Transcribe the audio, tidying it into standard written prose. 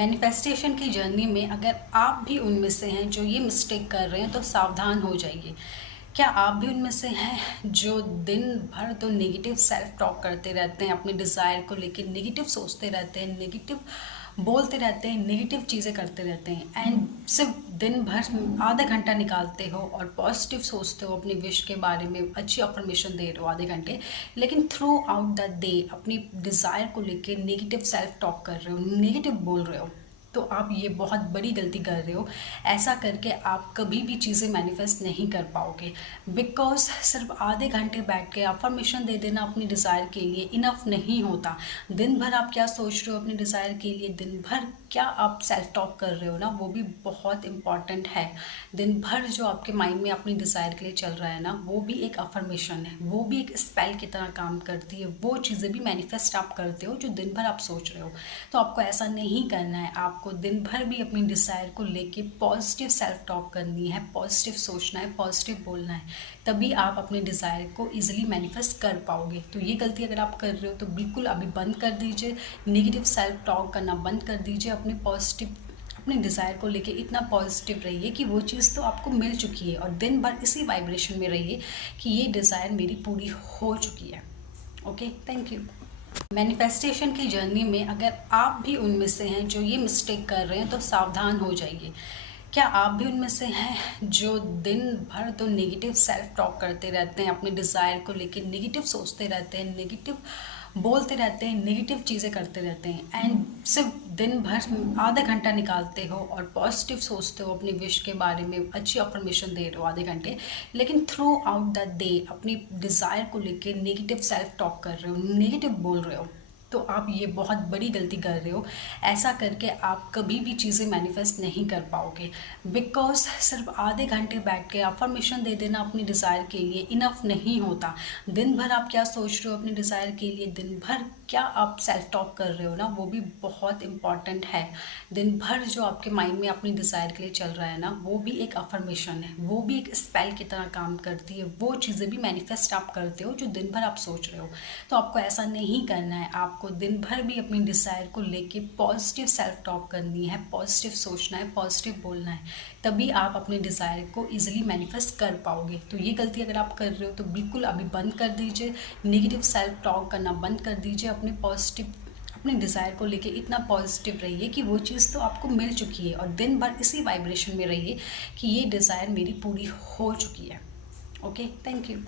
Manifestation की journey में अगर आप भी उनमें से हैं जो ये मिस्टेक कर रहे हैं तो सावधान हो जाइए। क्या आप भी उनमें से हैं जो दिन भर तो नेगेटिव सेल्फ टॉक करते रहते हैं, अपने डिज़ायर को लेके नेगेटिव सोचते रहते हैं, नेगेटिव बोलते रहते हैं, नेगेटिव चीज़ें करते रहते हैं एंड सिर्फ दिन भर आधा घंटा निकालते हो और पॉजिटिव सोचते हो, अपनी विश के बारे में अच्छी अफर्मेशन दे रहे हो आधे घंटे, लेकिन थ्रू आउट द डे अपनी डिज़ायर को लेके नेगेटिव सेल्फ टॉक कर रहे हो, नेगेटिव बोल रहे हो, तो आप ये बहुत बड़ी गलती कर रहे हो। ऐसा करके आप कभी भी चीज़ें मैनिफेस्ट नहीं कर पाओगे, बिकॉज सिर्फ आधे घंटे बैठ के अफर्मेशन दे देना अपनी डिज़ायर के लिए इनफ नहीं होता। दिन भर आप क्या सोच रहे हो अपनी डिज़ायर के लिए, दिन भर क्या आप सेल्फ टॉक कर रहे हो ना, वो भी बहुत इंपॉर्टेंट है। दिन भर जो आपके माइंड में अपनी डिज़ायर के लिए चल रहा है ना, वो भी एक अफर्मेशन है, वो भी एक स्पेल की तरह काम करती है। वो चीज़ें भी मैनिफेस्ट आप करते हो जो दिन भर आप सोच रहे हो। तो आपको ऐसा नहीं करना है, आपको दिन भर भी अपनी डिज़ायर को लेके पॉजिटिव सेल्फ टॉक करनी है, पॉजिटिव सोचना है, पॉजिटिव बोलना है, तभी आप अपने डिज़ायर को ईजिली मैनिफेस्ट कर पाओगे। तो ये गलती अगर आप कर रहे हो तो बिल्कुल अभी बंद कर दीजिए, नेगेटिव सेल्फ टॉक करना बंद कर दीजिए। अपने डिज़ायर को लेके इतना पॉजिटिव रहिए कि वो चीज़ तो आपको मिल चुकी है और दिन भर इसी वाइब्रेशन में रहिए कि ये डिज़ायर मेरी पूरी हो चुकी है। Okay, thank you. मैनिफेस्टेशन की जर्नी में अगर आप भी उनमें से हैं जो ये मिस्टेक कर रहे हैं तो सावधान हो जाइए। क्या आप भी उनमें से हैं जो दिन भर तो नेगेटिव सेल्फ टॉक करते रहते हैं, अपने डिज़ायर को लेके नेगेटिव सोचते रहते हैं, नेगेटिव बोलते रहते हैं, नेगेटिव चीज़ें करते रहते हैं एंड सिर्फ दिन भर आधा घंटा निकालते हो और पॉजिटिव सोचते हो, अपनी विश के बारे में अच्छी अफर्मेशन दे रहे हो आधे घंटे, लेकिन थ्रू आउट द डे अपनी डिज़ायर को लेके नेगेटिव सेल्फ टॉक कर रहे हो, नेगेटिव बोल रहे हो, तो आप ये बहुत बड़ी गलती कर रहे हो। ऐसा करके आप कभी भी चीज़ें मैनिफेस्ट नहीं कर पाओगे, बिकॉज सिर्फ आधे घंटे बैठ के अफर्मेशन दे देना अपनी डिज़ायर के लिए इनफ नहीं होता। दिन भर आप क्या सोच रहे हो अपनी डिज़ायर के लिए, दिन भर क्या आप सेल्फ टॉक कर रहे हो ना, वो भी बहुत इंपॉर्टेंट है। दिन भर जो आपके माइंड में अपनी डिज़ायर के लिए चल रहा है ना, वो भी एक अफर्मेशन है, वो भी एक स्पेल की तरह काम करती है। वो चीज़ें भी मैनिफेस्ट आप करते हो जो दिन भर आप सोच रहे हो। तो आपको ऐसा नहीं करना है, आपको दिन भर भी अपनी डिज़ायर को लेके पॉजिटिव सेल्फ टॉक करनी है, पॉजिटिव सोचना है, पॉजिटिव बोलना है, तभी आप अपने डिज़ायर को ईजिली मैनिफेस्ट कर पाओगे। तो ये गलती अगर आप कर रहे हो तो बिल्कुल अभी बंद कर दीजिए, नेगेटिव सेल्फ टॉक करना बंद कर दीजिए। अपने डिज़ायर को लेके इतना पॉजिटिव रहिए कि वो चीज़ तो आपको मिल चुकी है और दिन भर इसी वाइब्रेशन में रहिए कि ये डिज़ायर मेरी पूरी हो चुकी है। Okay, thank you.